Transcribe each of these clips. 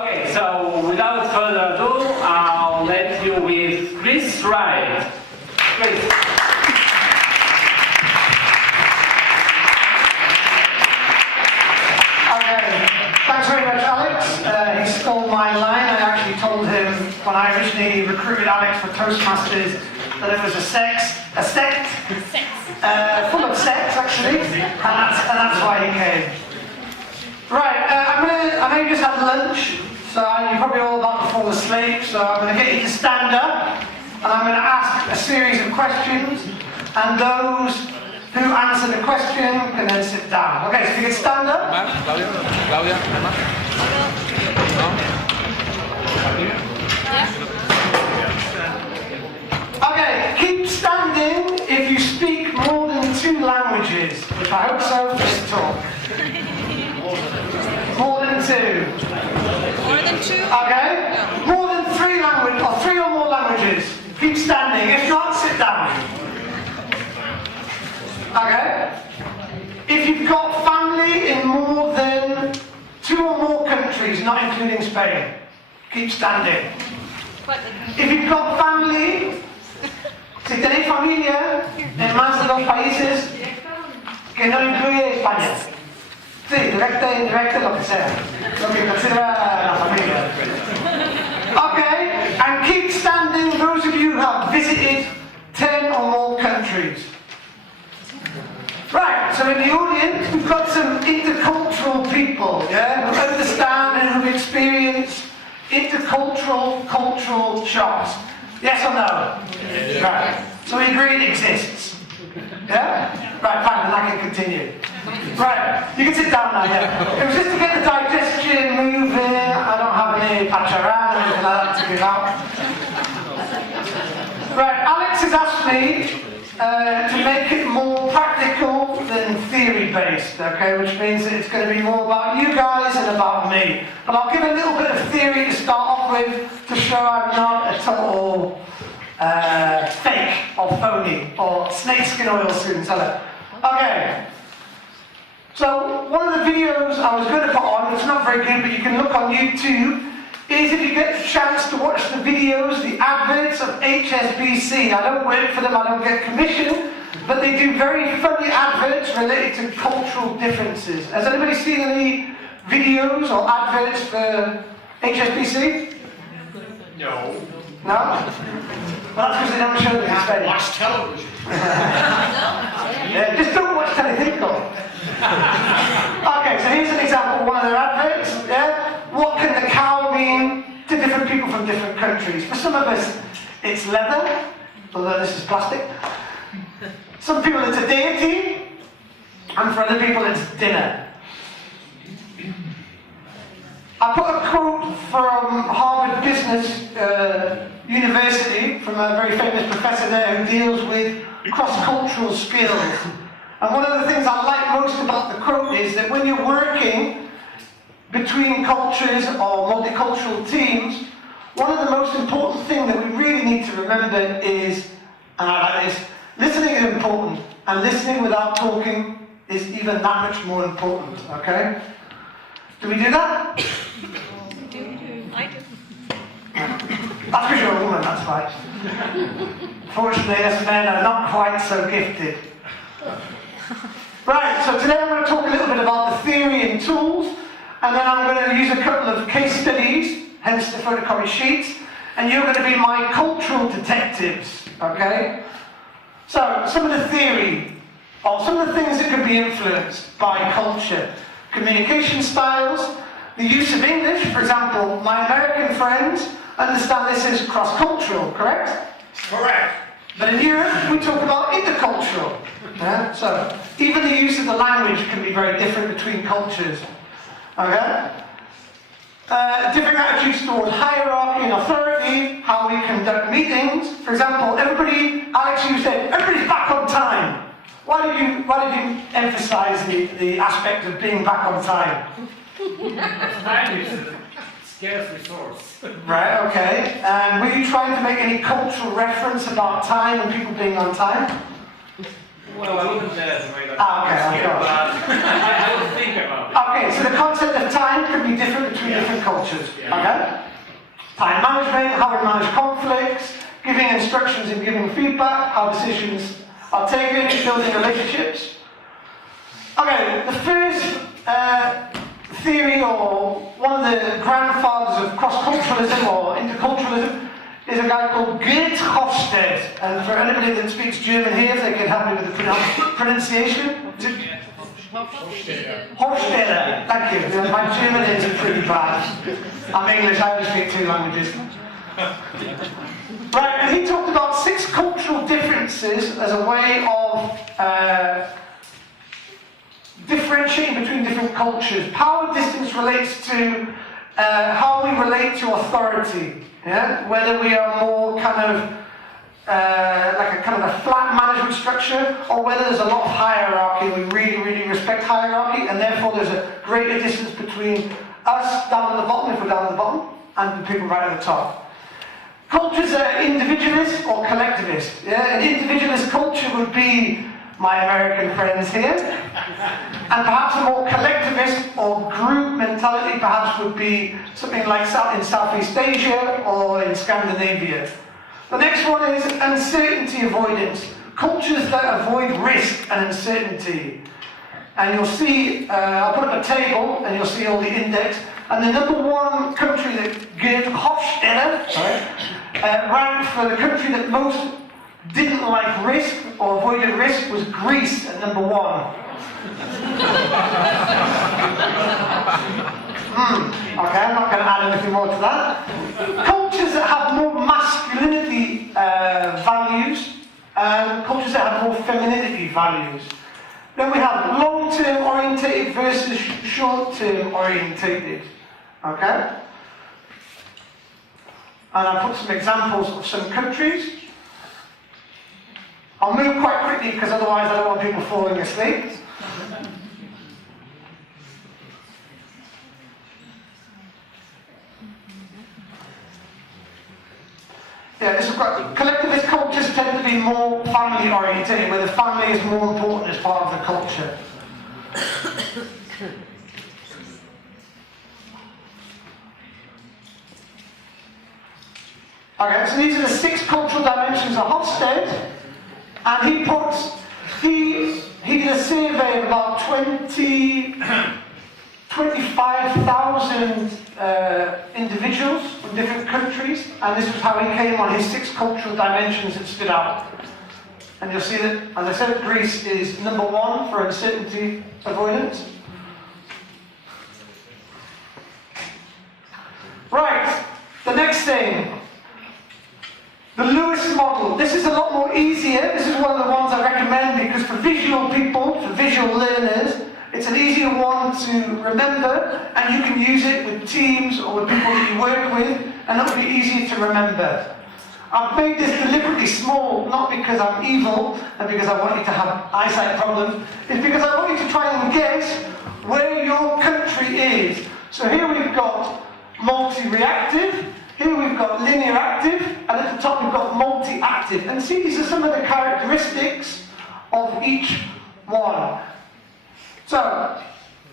Okay, so without further ado, I'll let you with Wright. Please. Okay, thanks very much, Alex. He stole my line. I actually told him when I originally recruited Alex for Toastmasters that it was a sect, full of sex actually, and that's why he came. Right, I know you just had lunch, so you're probably all about to fall asleep, so I'm going to get you to stand up, and I'm going to ask a series of questions, and those who answer the question can then sit down. Okay, so if you can stand up. Claudia, Emma. Okay, keep standing if you speak more than 2 languages, which I hope so for this talk. More than 2. More than 2? Okay? More than 3 languages, or 3 or more languages. Keep standing. If not, sit down. Okay? If you've got family in more than 2 or more countries, not including Spain, keep standing. If you've got family, si tenéis familia en más de 2 países que no incluye España. Sí, directa, indirecta, lo que sea. Lo que considera la familia. Okay, and keep standing those of you who have visited 10 or more countries. Right, so in the audience we've got some intercultural people, yeah, who understand and who experience intercultural cultural shocks. Yes or no? Yes. Right, so we agree it exists. Yeah? Right, fine, then I can continue. Right, you can sit down now, yeah. It was just to get the digestion moving. I don't have any pacharan or anything like that to give out. Right, Alex has asked me to make it more practical than theory-based, okay, which means that it's going to be more about you guys and about me. But I'll give a little bit of theory to start off with to show I'm not a total fake or phony or snakeskin oil student seller. Okay. So one of the videos I was going to put on, it's not very good, but you can look on YouTube, is if you get the chance to watch the videos, the adverts of HSBC. I don't work for them, I don't get commission, but they do very funny adverts related to cultural differences. Has anybody seen any videos or adverts for HSBC? No. No? Well, that's because they don't show them in Spain. Watch television. Yeah, just don't watch Telecinco. Okay, so here's an example of one of their adverts. Yeah? What can the cow mean to different people from different countries? For some of us, it's leather, although this is plastic. Some people, it's a deity, and for other people, it's dinner. I put a quote from Harvard Business University, from a very famous professor there who deals with cross-cultural skills. And one of the things I like most about the quote is that when you're working between cultures or multicultural teams, one of the most important things that we really need to remember is, and I like this, listening is important, and listening without talking is even that much more important, okay? Do we do that? I do. That's because you're a woman, that's right. Fortunately, us men are not quite so gifted. Right, so today I'm going to talk a little bit about the theory and tools, and then I'm going to use a couple of case studies, hence the photocopy sheets, and you're going to be my cultural detectives, okay? So, some of the theory, or some of the things that could be influenced by culture. Communication styles, the use of English, for example, my American friends understand this as cross-cultural, correct? Correct. But in Europe, we talk about intercultural. Yeah? So, even the use of the language can be very different between cultures. Okay? Different attitudes toward hierarchy and authority, how we conduct meetings. For example, Alex, you said, everybody's back on time. Why did you emphasize the aspect of being back on time? Time is a scarce resource. Right, okay. And were you trying to make any cultural reference about time and people being on time? Well, I wouldn't dare to make that Okay, here, of course. but I would think about it. Okay, so the concept of the time can be different between different cultures. Okay? Time management, how we manage conflicts, giving instructions and giving feedback, how decisions are taken, building relationships. Okay, the first theory, or one of the grandfathers of cross-culturalism or interculturalism, is a guy called Geert Hofstede. And for anybody that speaks German here, if they can help me with the pronunciation. Hofstede, thank you. My German is pretty bad. I'm English, I only speak 2 languages. Right, and he talked about 6 cultural differences as a way of differentiating between different cultures. Power distance relates to how we relate to authority. Yeah? Whether we are more kind of like a kind of a flat management structure, or whether there's a lot of hierarchy. We really respect hierarchy, and therefore there's a greater distance between us down at the bottom, if we're down at the bottom, and the people right at the top. Cultures are individualist or collectivist. Yeah? An individualist culture would be my American friends here, and perhaps a more collectivist or group mentality perhaps would be something like in Southeast Asia or in Scandinavia. The next one is uncertainty avoidance. Cultures that avoid risk and uncertainty. And you'll see, I'll put up a table and you'll see all the index. And the number 1 country that Geert Hofstede ranked for the country that most didn't like risk or avoided risk was Greece at number 1. Okay, I'm not going to add anything more to that. Cultures that have more masculinity values, and cultures that have more femininity values. Then we have long-term orientated versus short-term orientated. Okay? And I'll put some examples of some countries. I'll move quite quickly because otherwise I don't want people falling asleep. Yeah, this is quite, collectivist cultures tend to be more family oriented, where the family is more important as part of the culture. Okay, so these are the 6 cultural dimensions of Hofstede. And he did a survey of about 25,000 individuals from different countries, and this was how he came on his 6 cultural dimensions that stood out. And you'll see that, as I said, Greece is number 1 for uncertainty avoidance. Right, the next thing. The Lewis model. This is a lot more easier. This is one of the ones I recommend because for visual people, for visual learners, it's an easier one to remember, and you can use it with teams or with people that you work with, and it'll be easier to remember. I've made this deliberately small, not because I'm evil and because I want you to have eyesight problems. It's because I want you to try and guess where your country is. So here we've got multi-reactive. Here we've got linear active, and at the top we've got multi-active. And see, these are some of the characteristics of each one. So,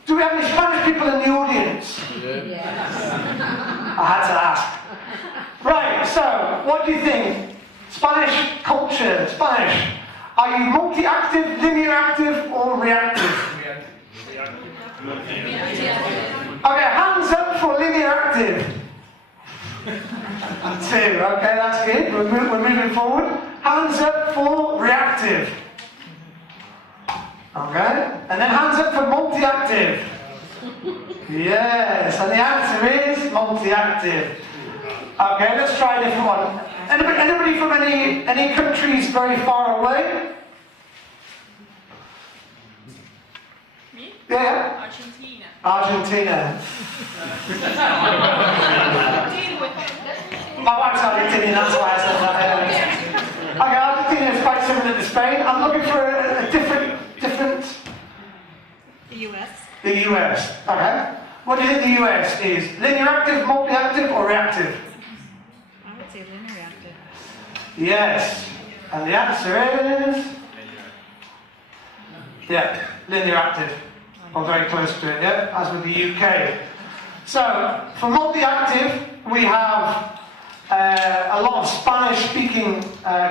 do we have any Spanish people in the audience? Yes. I had to ask. Right, so, what do you think? Spanish culture, Spanish. Are you multi-active, linear active, or reactive? Okay, hands up for linear active. 2, okay, that's good. We're moving forward. Hands up for reactive. Okay, and then hands up for multi-active. Yes, and the answer is multi-active. Okay, let's try a different one. Anybody from any countries very far away? Me? Yeah? Argentina. Argentina. My wife's Argentinian, that's why I said that. Okay, Argentina is quite similar to Spain. I'm looking for a different... The US. The US. Okay. What do you think the US is? Linear active, multi-active, or reactive? I would say linear active. Yes. And the answer is... Yeah, linear active. I'm very close to it, yeah? As with the UK. So, for multi-active, we have a lot of Spanish-speaking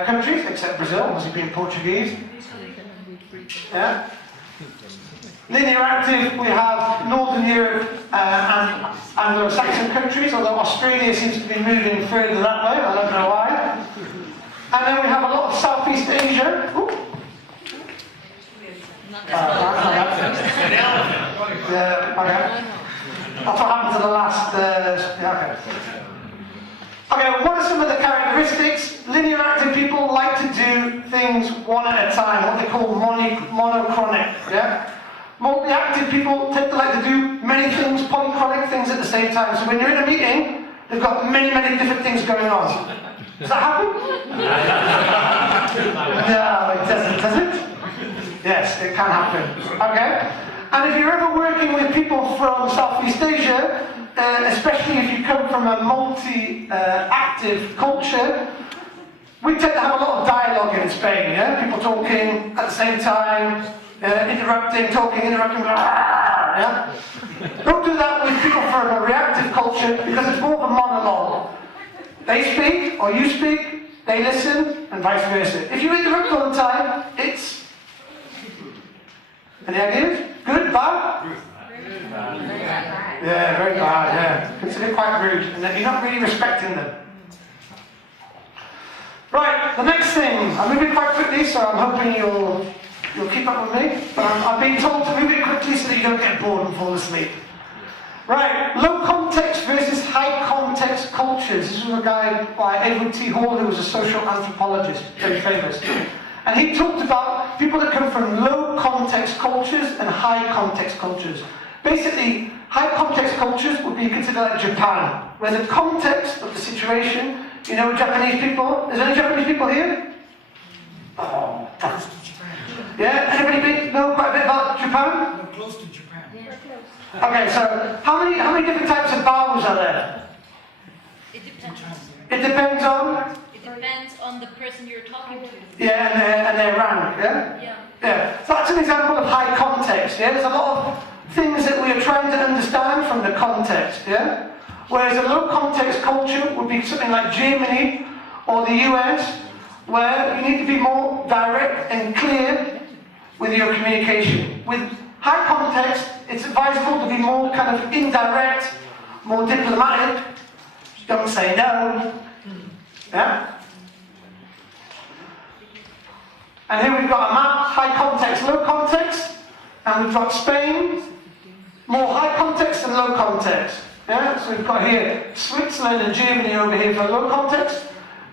countries, except Brazil, obviously being Portuguese. Yeah. Linear active, we have Northern Europe and Anglo-Saxon countries, although Australia seems to be moving further that way, I don't know why. And then we have a lot of Southeast Asia. Ooh. Yeah, okay. That's what happened to the last. Okay. Okay, well, what are some of the characteristics? Linear active people like to do things one at a time, what they call monochronic. Yeah? Multi-active people tend to like to do many things, polychronic things at the same time. So when you're in a meeting, they've got many, many different things going on. Does that happen? No, it doesn't, does it? Yes, it can happen. Okay? And if you're ever working with people from Southeast Asia, especially if you come from a multi-active culture, we tend to have a lot of dialogue in Spain, yeah? People talking at the same time, interrupting, talking, interrupting, yeah? Don't do that with people from a reactive culture because it's more of a monologue. They speak, or you speak, they listen, and vice versa. If you interrupt all the time, it's... Any ideas? Good? Bad? Yeah, very bad, yeah. Consider quite rude, and that you're not really respecting them. Right, the next thing. I'm moving quite quickly, so I'm hoping you'll keep up with me. But I've been told to move it quickly so that you don't get bored and fall asleep. Right, low context versus high context cultures. This was a guy by Edward T. Hall, who was a social anthropologist, very famous. And he talked about people that come from low context cultures and high context cultures. Basically, high context cultures would be considered like Japan, where the context of the situation, you know, Japanese people, is there any Japanese people here? Oh, yeah, anybody know quite a bit about Japan? We're close to Japan. Okay, so how many different types of bows are there? It depends. It depends on? It depends on the person you're talking to. Yeah, and their rank, yeah? Yeah. Yeah, so that's an example of high context, yeah? There's a lot of things that we are trying to understand from the context, yeah? Whereas a low context culture would be something like Germany or the US, where you need to be more direct and clear with your communication. With high context, it's advisable to be more kind of indirect, more diplomatic. Don't say no. Yeah? And here we've got a map, high context, low context. And we've got Spain, more high context and low context. Yeah? So we've got here Switzerland and Germany over here for low context.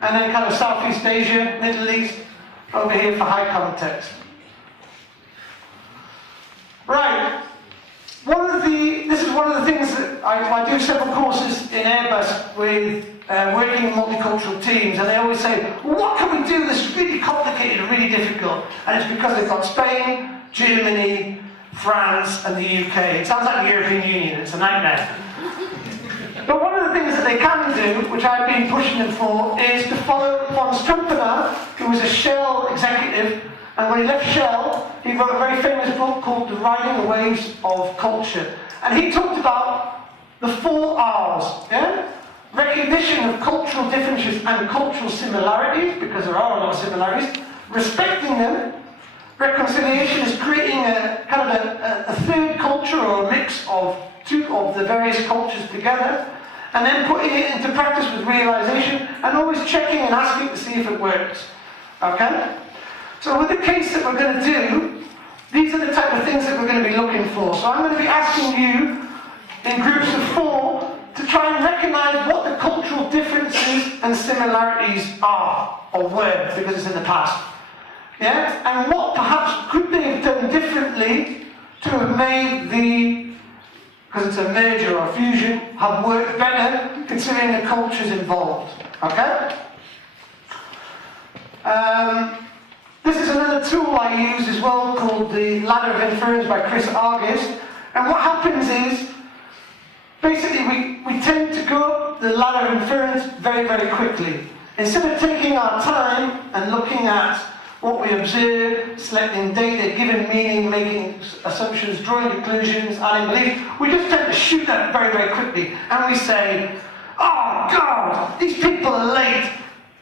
And then kind of Southeast Asia, Middle East, over here for high context. Right. This is one of the things that I do several courses in Airbus with working in multicultural teams, and they always say, well, what can we do that's really complicated and really difficult? And it's because they've got Spain, Germany, France, and the UK. It sounds like the European Union, it's a nightmare. But one of the things that they can do, which I've been pushing them for, is to follow von Strumppener, who was a Shell executive, and when he left Shell, he wrote a very famous book called The Riding the Waves of Culture. And he talked about the 4 R's, yeah? Recognition of cultural differences and cultural similarities, because there are a lot of similarities. Respecting them. Reconciliation is creating a kind of a third culture or a mix of two of the various cultures together. And then putting it into practice with realization and always checking and asking to see if it works. Okay? So with the case that we're going to do, these are the type of things that we're going to be looking for. So I'm going to be asking you, in groups of 4, to try and recognize what the cultural differences and similarities are, or were, because it's in the past. Yeah? And what perhaps could they have done differently to have made the, because it's a merger or a fusion, have worked better considering the cultures involved. Okay? This is another tool I use as well called the Ladder of Inference by Chris Argis. And what happens is, basically we tend to go up the ladder of inference very, very quickly. Instead of taking our time and looking at what we observe, selecting data, giving meaning, making assumptions, drawing conclusions, adding belief. We just tend to shoot that very, very quickly, and we say, oh God, these people are late.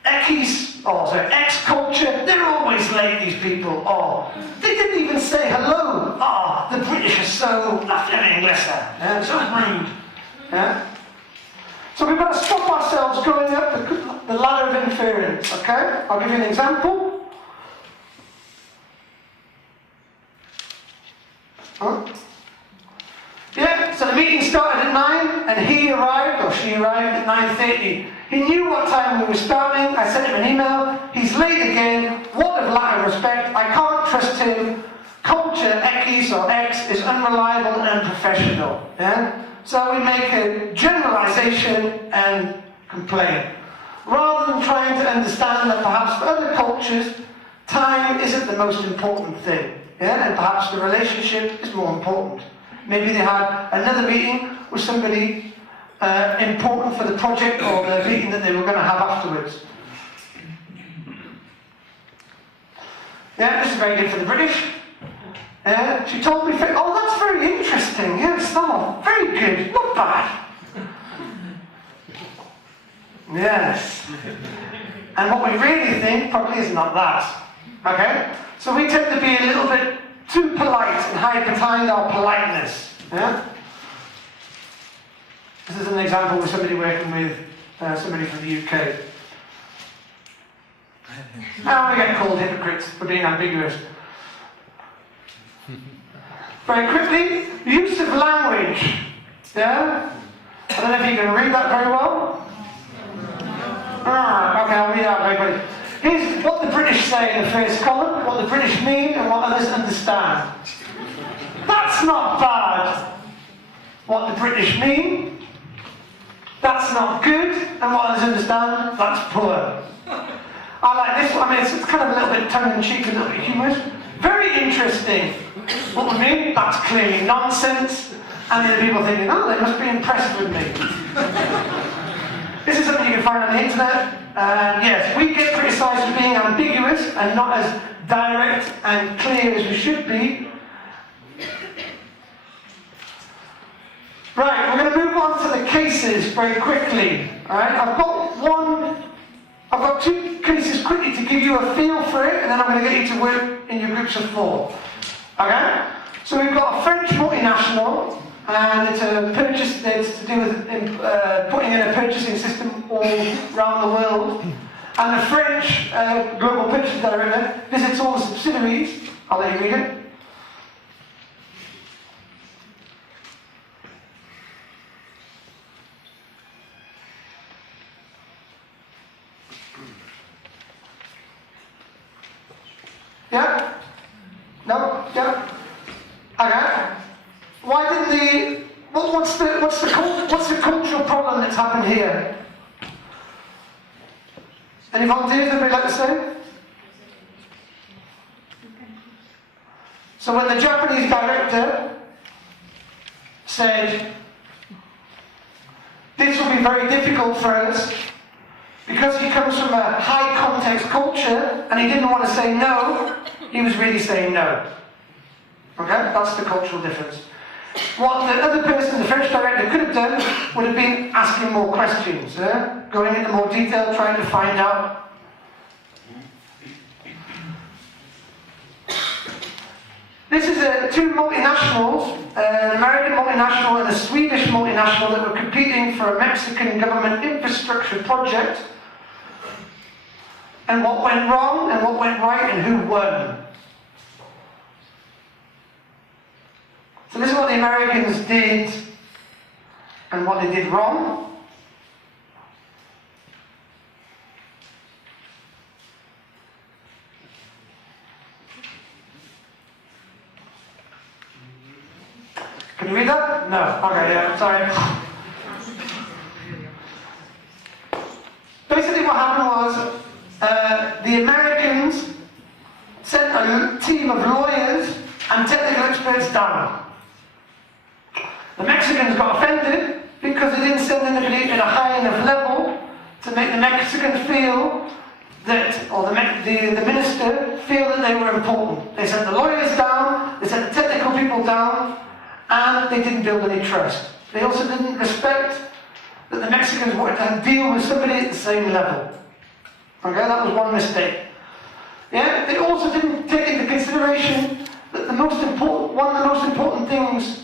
X culture, they're always late, these people. Oh, they didn't even say hello. Oh, the British are so so rude. Yeah? So we've got to stop ourselves going up the ladder of inference, okay? I'll give you an example. Huh? Yeah, so the meeting started at 9 and he arrived, or she arrived at 9:30. He knew what time we were starting. I sent him an email. He's late again. What of lack of respect. I can't trust him. Culture, X or X, is unreliable and unprofessional. Yeah? So we make a generalization and complain. Rather than trying to understand that perhaps for other cultures, time isn't the most important thing. Yeah? And perhaps the relationship is more important. Maybe they had another meeting with somebody important for the project or the meeting that they were going to have afterwards. Yeah, this is very good for the British. She told me, oh, that's very interesting. Yes, oh, very good, not bad. Yes. And what we really think probably is not that. Okay? So we tend to be a little bit too polite and hide behind our politeness. Yeah? This is an example with somebody working with somebody from the UK. And we get called hypocrites for being ambiguous. Very quickly, use of language. Yeah? I don't know if you can read that very well. Okay, I'll read that very quickly. Here's what the British say in the first column, what the British mean and what others understand. That's not bad. What the British mean, that's not good, and what others understand, that's poor. I like this one. I mean, it's kind of a little bit tongue-in-cheek, a little bit humorous. Very interesting. What we mean, that's clearly nonsense. And then people thinking, oh, they must be impressed with me. This is something you can find on the internet. Yes, we get criticised for being ambiguous and not as direct and clear as we should be. Right, we're going to move on to the cases very quickly. Alright, I've got two cases quickly to give you a feel for it, and then I'm going to get you to work in your groups of 4. Okay? So we've got a French multinational, and it's to do with putting in a purchasing system all around the world. And the French global purchasing director visits all the subsidiaries. I'll let you read it. Yeah? No? Yeah? Okay. Why didn't what's the cultural problem that's happened here? Any volunteers? Anybody like to say? So when the Japanese director said, this will be very difficult for us, because he comes from a high context culture and he didn't want to say no, he was really saying no. Okay? That's the cultural difference. What the other person, the French director, could have done would have been asking more questions, going into more detail, trying to find out. This is two multinationals, an American multinational and a Swedish multinational that were competing for a Mexican government infrastructure project. And what went wrong and what went right and who won. So this is what the Americans did and what they did wrong. Can you read that? No. Okay, yeah, sorry. Basically what happened was the Americans sent a team of lawyers and technical experts down. The Mexicans got offended because they didn't send anybody at a high enough level to make the Mexicans feel or the minister feel that they were important. They sent the lawyers down, they sent the technical people down, and they didn't build any trust. They also didn't respect that the Mexicans wanted to deal with somebody at the same level. Okay, that was one mistake. Yeah, they also didn't take into consideration that one of the most important things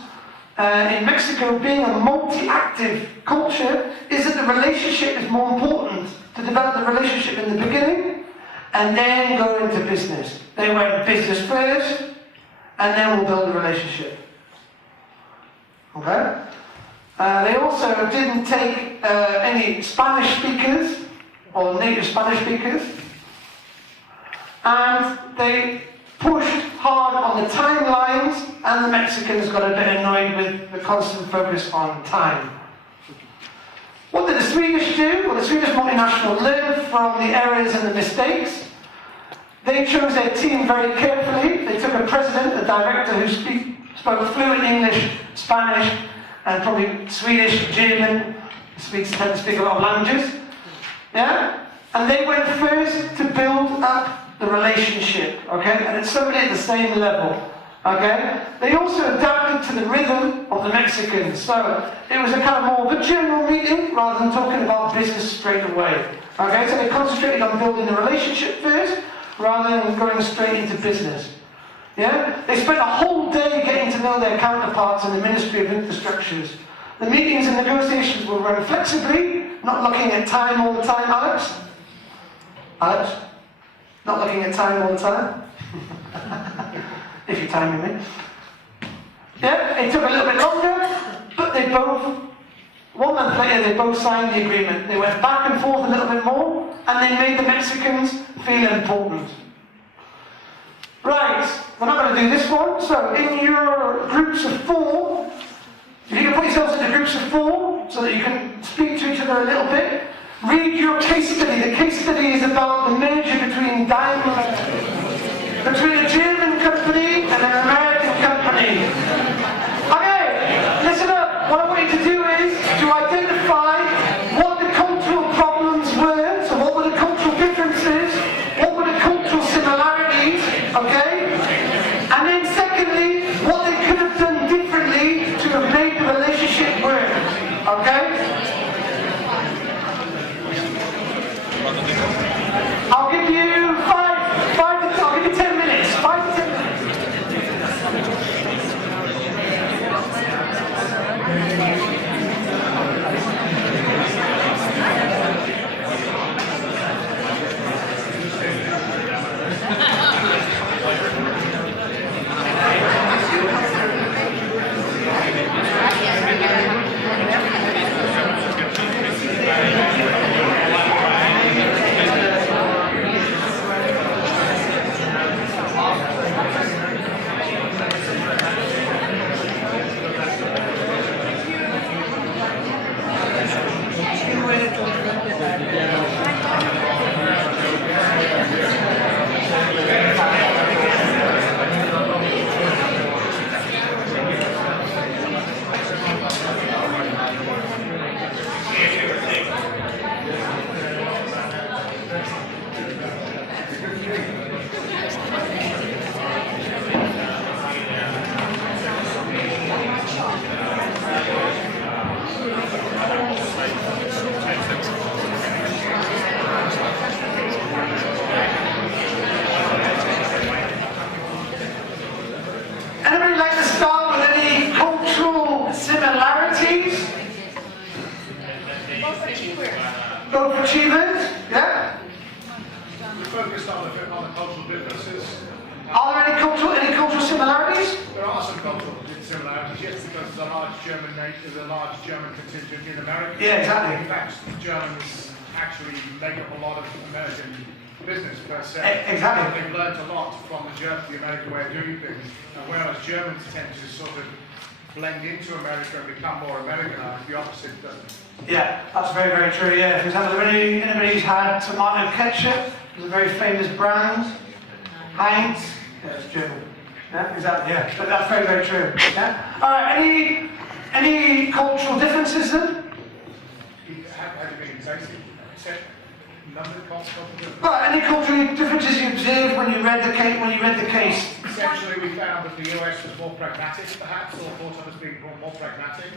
in Mexico, being a multi-active culture, is that the relationship is more important. To develop the relationship in the beginning, and then go into business. They went business first, and then we'll build a relationship. Okay? They also didn't take any Spanish speakers, or native Spanish speakers, and they pushed hard on the timelines, and the Mexicans got a bit annoyed with the constant focus on time. What did the Swedish do? Well, the Swedish multinational learned from the errors and the mistakes. They chose their team very carefully. They took a president, a director who spoke fluent English, Spanish, and probably Swedish, German, tend to speak a lot of languages. Yeah? And they went first to build up the relationship, okay? And it's somebody at the same level. Okay? They also adapted to the rhythm of the Mexicans. So it was a kind of more of a general meeting rather than talking about business straight away. Okay? So they concentrated on building the relationship first rather than going straight into business. Yeah? They spent a whole day getting to know their counterparts in the Ministry of Infrastructures. The meetings and negotiations were run flexibly, not looking at time all the time, Alex? Alex? Not looking at time all the time? If you're timing me. Yeah, it took a little bit longer, but they both, 1 month later, they both signed the agreement. They went back and forth a little bit more, and they made the Mexicans feel important. Right, we're not going to do this one. So, in your groups of 4, if you can put yourselves into groups of 4, so that you can speak to each other a little bit, read your case study. The case study is about the merger between between a German company and an American company. Okay, listen up. What I want you to do is to identify what the cultural problems were, so what were the cultural differences, what were the cultural similarities, okay? And then secondly, what they could have done differently to have made the relationship work, okay? I'll give you I'll give you 10 minutes. 5 to 10 minutes. Anybody like to start with any cultural similarities? Both achievers? Yeah? We focused on the cultural differences. Are there any cultural similarities? There are some cultural similarities, yes, because there's a large German contingent in America. Yeah, exactly. In fact, Germans actually make up a lot of American business per se. Exactly. They've learnt a lot from the American way of doing things, and whereas Germans tend to sort of blend into America and become more Americanized, the opposite doesn't. Yeah, that's very, very true, yeah. For example, anybody's had tomato ketchup, it's a very famous brand. Heinz, yeah, it's German. Yeah, exactly, yeah. But that's very, very true. Yeah? Alright, any cultural differences then? Have you been basic? Number of cultural differences. Well, any cultural differences you observed when you read the case? Essentially, we found that the US was more pragmatic, perhaps, or thought of as being more pragmatic.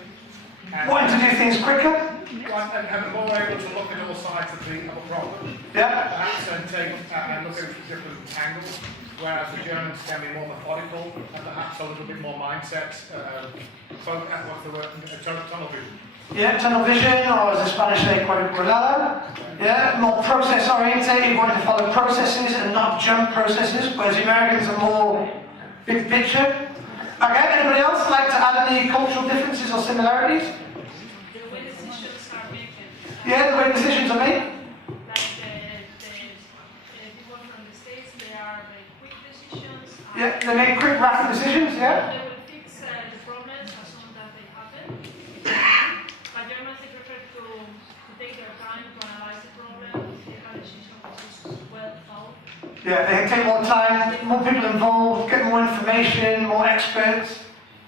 And, Wanting to do things quicker? and more able to look at all sides of a problem. Yeah. Perhaps and take and look at different angles, whereas the Germans can be more methodical and perhaps a little bit more mindset. What's the word? Tunnel vision. Yeah, tunnel vision, or as the Spanish say, cuadriculado. Yeah, more process orientated, wanting to follow processes and not jump processes, whereas the Americans are more big picture. Okay, anybody else like to add any cultural differences or similarities? The way decisions are made. Yeah, the way decisions are made. Like the people from the States, they are very quick decisions. Yeah, they make quick, rapid decisions, yeah. They will fix the problems as soon as they happen. But Germans, they prefer to take their time to analyze the problem, take a decision which is well thought. Yeah, they take more time, more people involved, get more information, more experts.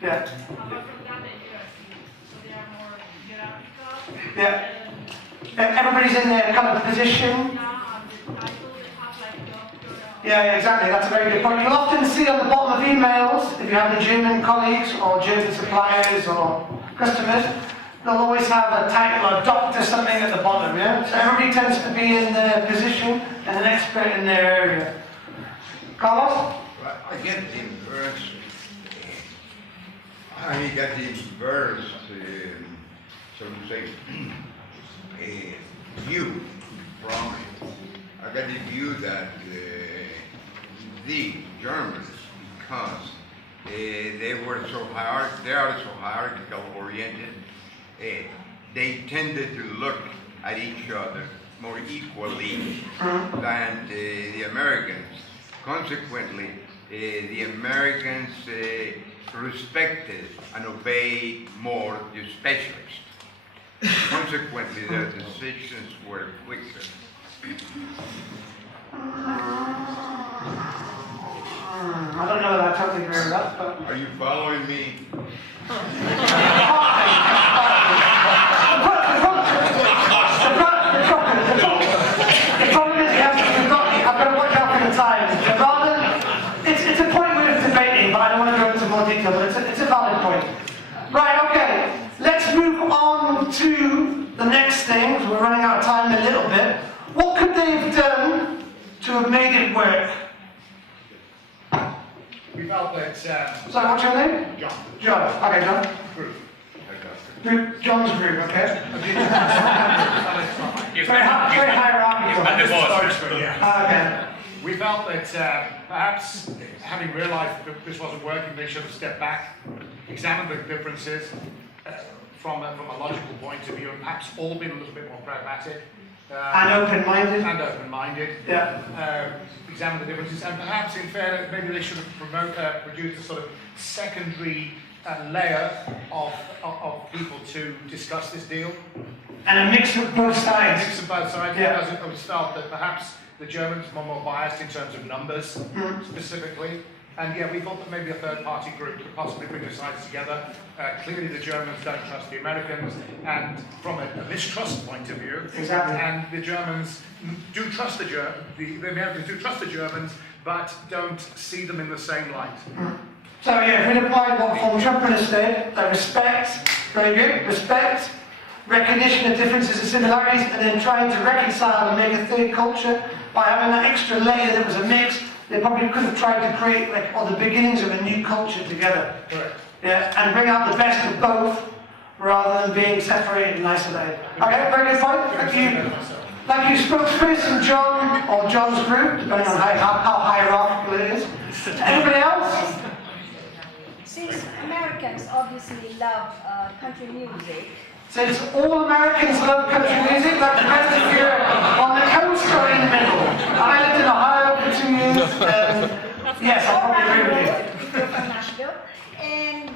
Yeah. Apart from that, the hierarchy. So they are more hierarchical. Yeah. Everybody's in their kind of position. Yeah, and the title they have like doctor. Yeah, exactly. That's a very good point. You'll often see on the bottom of emails, if you have any German colleagues or German suppliers or customers, they'll always have a title or doctor something at the bottom, yeah? So everybody tends to be in their position and an expert in their area. Carlos? Well, I get the inverse. I get the inverse, so to say, view from it. I get the view that the Germans, because they are so hierarchical oriented, they tended to look at each other more equally than the Americans. Consequently, the Americans respected and obeyed more the specialists. Consequently, their decisions were quicker. I don't know that I totally agree with that, but... Are you following me? The problem is I've got to watch out for the time. It's a point worth debating, but I don't want to go into more detail, but it's a valid point. Right, okay. Let's move on to the next thing, because we're running out of time a little bit. What could they have done to have made it work? We felt that Sorry, what's your name? John. John. Okay, John. Group. John's group, okay. Yes, Very hierarchical. and the boss. Okay. We felt that perhaps having realised that this wasn't working, they should have stepped back, examined the differences from a logical point of view, and perhaps all been a little bit more pragmatic. And open-minded. And open-minded. Yeah. Examine the differences, and perhaps in fairness, maybe they should have produced a sort of secondary layer of people to discuss this deal. And a mix of both A sides. mix of both sides, Yeah. because it was felt that perhaps the Germans were more biased in terms of numbers, specifically. And yeah, we thought that maybe a third-party group could possibly bring the sides together. Clearly, the Germans don't trust the Americans, and from a mistrust point of view, Exactly. and the Germans do trust the Americans do trust the Germans, but don't see them in the same light. So yeah, if we apply what von Trumpen has said, respect, very good, respect, recognition of differences and similarities, and then trying to reconcile and make a third culture by having that extra layer that was a mix. They probably could have tried to create the beginnings of a new culture together. Correct. Yeah, and bring out the best of both rather than being separated and isolated. Okay, very good point. Thank you. Thank you, spokesperson John, or John's group, depending on how hierarchical it is. Anybody else? Since Americans obviously love country music, Since all Americans love country music, that depends if you're on the coast or in the middle. I lived in Ohio for 2 years, yes, I probably agree with you. if you're from Nashville, and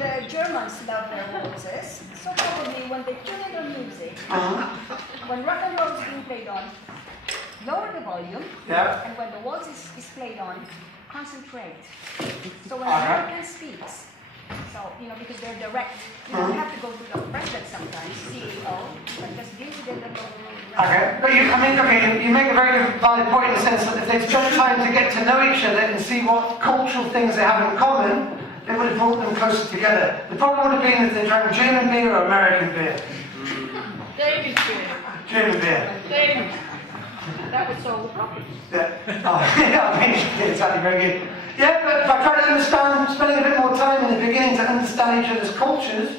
the Germans love their waltzes, so probably when they tune in their music, when rock and roll is being played on, lower the volume, Yeah. and when the waltz is played on, concentrate. So when Alright. American speaks, so, because they're direct, you don't have to go to the president sometimes, CEO, but just give them the Okay, but you make a very valid point in the sense that if they'd spent time to get to know each other and see what cultural things they have in common, it would have brought them closer together. The problem would have been that they drank German beer or American beer. Danish beer. German beer. Danish. That would solve the problem. Yeah. Oh, yeah, exactly, very good. Yeah, but by trying to understand, spending a bit more time in the beginning to understand each other's cultures,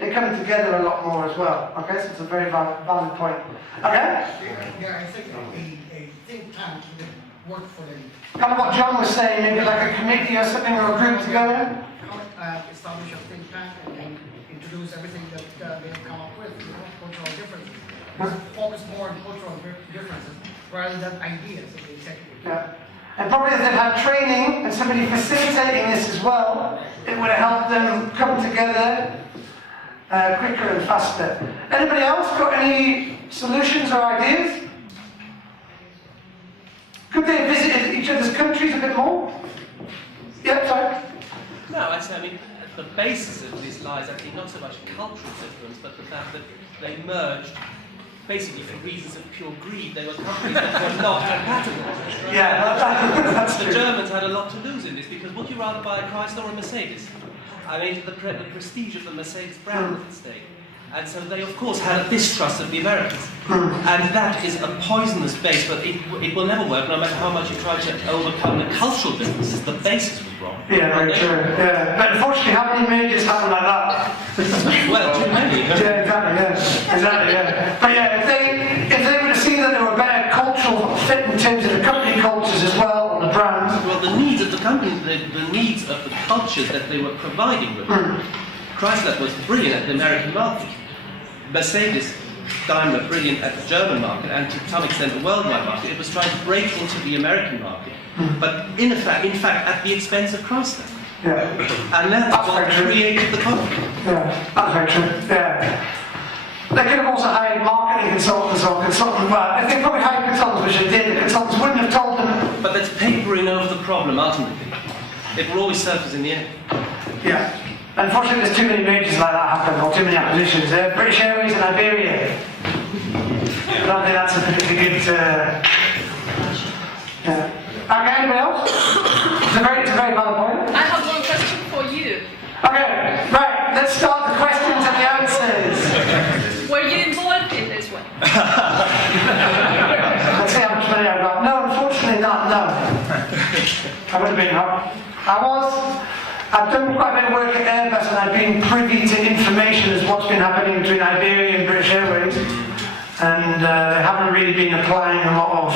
they come together a lot more as well. Okay, so it's a very valid point. Okay? Yeah, I think a think tank would work for them. Kind of what John was saying, maybe like a committee or something or a group together. Establish a think tank and then introduce everything that they've come up with, cultural differences. Focus more on cultural differences rather than ideas of the executive. Yeah. And probably if they've had training and somebody facilitating this as well, it would have helped them come together quicker and faster. Anybody else got any solutions or ideas? Could they have visited each other's countries a bit more? Yeah, sorry. No, I mean, at the basis of this lies actually not so much cultural difference, but the fact that they merged basically for reasons of pure greed. They were companies that were not compatible. Yeah, that's the true. Germans had a lot to lose in this because would you rather buy a Chrysler or a Mercedes? I mean, the prestige of the Mercedes brand was at stake. And so they, of course, had a distrust of the Americans. And that is a poisonous base, but it will never work no matter how much you try to overcome the cultural differences. The basis was wrong. Yeah, very true. Yeah. But unfortunately, how many mergers happen like that? Well, too many. Yeah, exactly, yeah. Exactly, yeah. But yeah, if they would have seen that there were better cultural fit in terms of the company cultures as well, the brand. Well, the needs of the company, the needs of the cultures that they were providing with. Chrysler was brilliant at the American market. Mercedes, Daimler, brilliant at the German market, and to some extent the worldwide market. It was trying to break into the American market, but in fact, at the expense of Chrysler. Yeah. And that's what created the conflict. Yeah, that's very true. Yeah. They could have also hired marketing consultants or consultants. Well, if they probably hired consultants, which they did, the consultants wouldn't have told them. But that's papering over the problem ultimately. It will always surface in the end. Yeah. Unfortunately, there's too many mergers like that happen, or too many acquisitions. British Airways and Iberia. I don't think that's a particularly good. Yeah. Okay, anybody else? It's a very valid point. I have one question for you. Okay, right. Let's start the questions and the answers. Were you involved in this one? Let's see how much money I've got. No, unfortunately not. No. I would have been. I've done quite a bit of work at Airbus and I've been privy to information as what's been happening between Iberia and British Airways, and they haven't really been applying a lot of,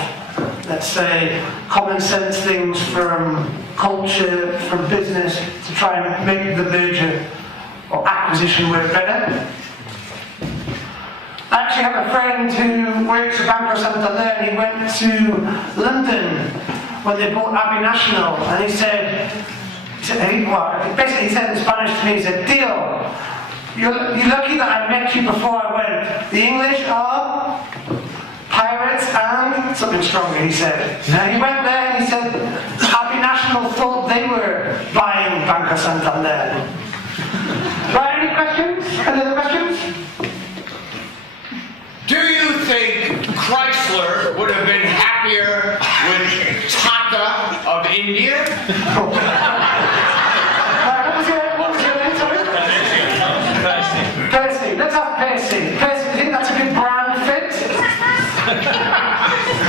let's say, common sense things from culture, from business, to try and make the merger or acquisition work better. I actually have a friend who works for Banco Santander, and he went to London when they bought Abbey National, and he said basically he said in Spanish to me, he said, "Deal, you're lucky that I met you before I went. The English are pirates and something stronger," he said. Now he went there and he said, Abbey National thought they were buying Banco Santander. Right, any questions? Any other questions? Do you think Chrysler would have been happier with Tata of India? What was your name, sorry? Percy. Let's have Percy. Percy, do you think that's a good brand fit?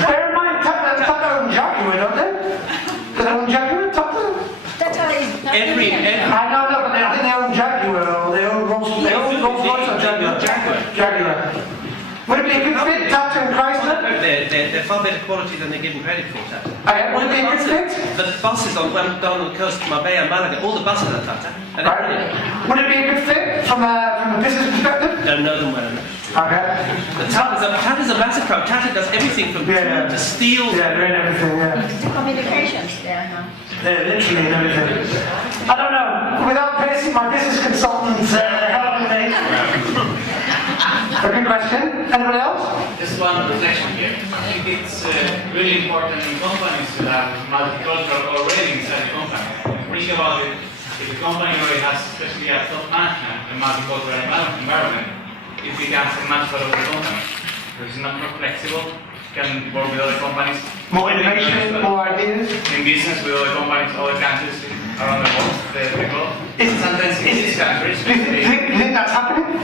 Bear in mind, Tata own Jaguar, don't they? Do they own Jaguar, Tata? Every I know, but I think they own Jaguar, or they own Rolls-Royce or Jaguar. Jaguar. Would it be a good fit, Tata and Chrysler? They're far better quality than they're given credit for, Tata. Would it be a good fit? The buses down the coast, Marbella, Malaga, all the buses are Tata. And Right. Would it be a good fit from a business perspective? don't know them well enough. Okay. Tata's a massive crowd. Tata does everything from food to steel. Yeah, they're in everything, yeah. The communications there now. They're literally in everything. I don't know. Without Percy, my business consultant helping me. A good question. Anybody else? Just one reflection here. I think it's really important in companies to have multicultural already inside the company. Think about it, if the company already has, especially at top management, a multicultural environment, it becomes a much better company. It's not more flexible. Can work with other companies. More innovation, more ideas. In business with other companies, other countries around the world, the globe. Sometimes in these countries. Do you think that's happening?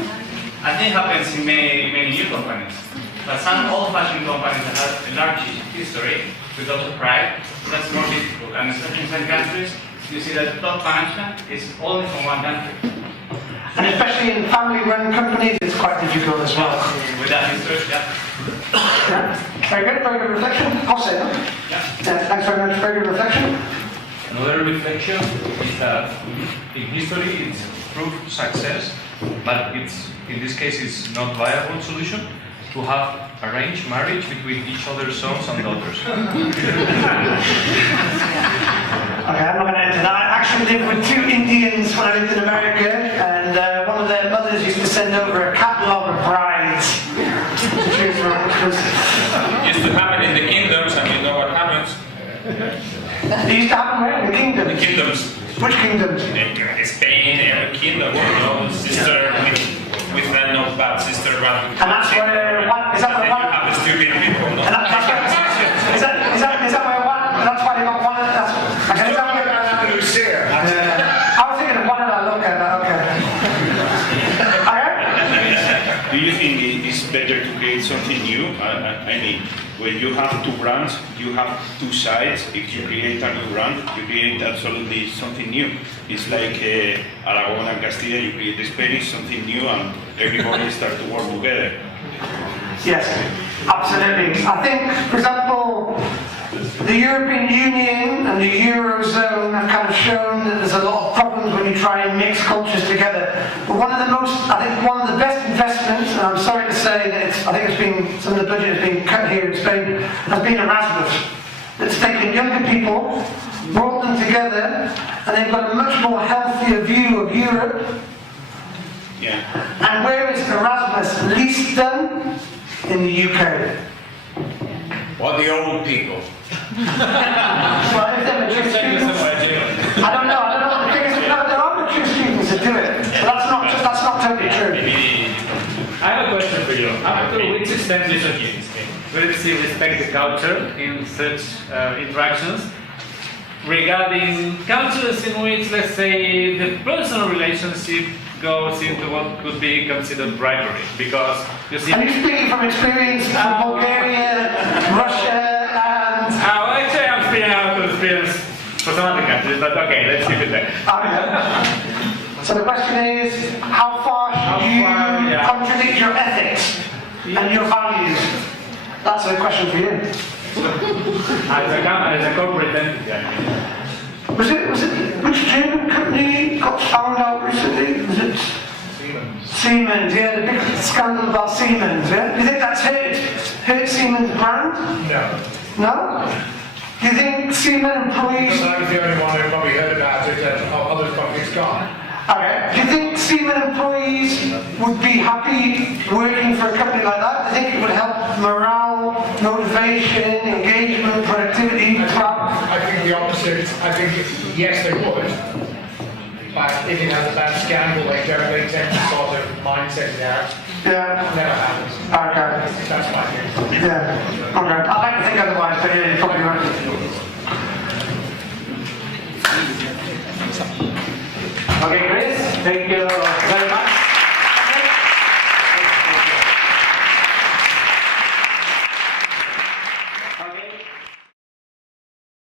I think it happens in many new companies. But some old-fashioned companies that have a large history with lots of pride, that's more difficult. And especially in some countries, you see that top management is only from one country. And especially in family-run companies, it's quite difficult as well. With that history, yeah. Yeah. Very good reflection. Jose, no? Yeah. Thanks very much. Very good reflection. Another reflection is that in history it's proved success, but it's in this case it's not viable solution to have arranged marriage between each other's sons and daughters. Okay, I'm not going to enter that. I actually lived with two Indians when I lived in America, and one of their mothers used to send over a catalogue of brides to choose from, which was... It used to happen in the kingdoms, and you know what happens. It used to happen where? In the kingdoms? The kingdoms. Which kingdoms? Spain, every kingdom, you know, sister with no bad sister, but and that's where one... Is that where one... You have the stupid people, no? And that's where... Is that where one... That's why they got one... That's... Okay, is that where... Lucia. I was thinking of one and I look at that, okay. Okay? Do you think it's better to create something new? I mean, when you have two brands, you have two sides. If you create a new brand, you create absolutely something new. It's like Aragon and Castilla, you create the Spanish, something new, and everybody starts to work together. Yes, absolutely. I think, for example, the European Union and the Eurozone have kind of shown that there's a lot of problems when you try and mix cultures together. But one of the best investments, and I'm sorry to say that some of the budget has been cut here in Spain, has been Erasmus. It's taken younger people, brought them together, and they've got a much more healthier view of Europe. Yeah. And where is Erasmus least done? In the UK. Or the old people. Well, if they're mature students, I don't know what the figures are. No, there are mature students that do it, but that's not totally true. I have a question for you. Up to which extent do you really respect the culture in such interactions? Regarding cultures in which, let's say, the personal relationship goes into what could be considered bribery, because you see... Are you speaking from experience from Bulgaria, Russia, and... Well, actually, I'm speaking out of experience for some other countries, but okay, let's keep it there. Okay. So the question is, how far should you contradict your ethics and your values? That's a question for you. As a corporate entity, I mean. Was it, which German company got found out recently? Was it? Siemens, yeah, the big scandal about Siemens, yeah? Do you think that's hurt Siemens' brand? No. No? Do you think Siemens employees... Because I was the only one who probably heard about it and other companies can't. Okay. Do you think Siemens employees would be happy working for a company like that? Do you think it would help morale, motivation, engagement, productivity? I think the opposite. I think, yes, they would. But if it has a bad scandal, they tend to sort of mindset it out. Yeah. It never happens. Okay. That's my view. Yeah. Okay. I'd like to think otherwise, but yeah, you're probably right. Okay, Chris, thank you.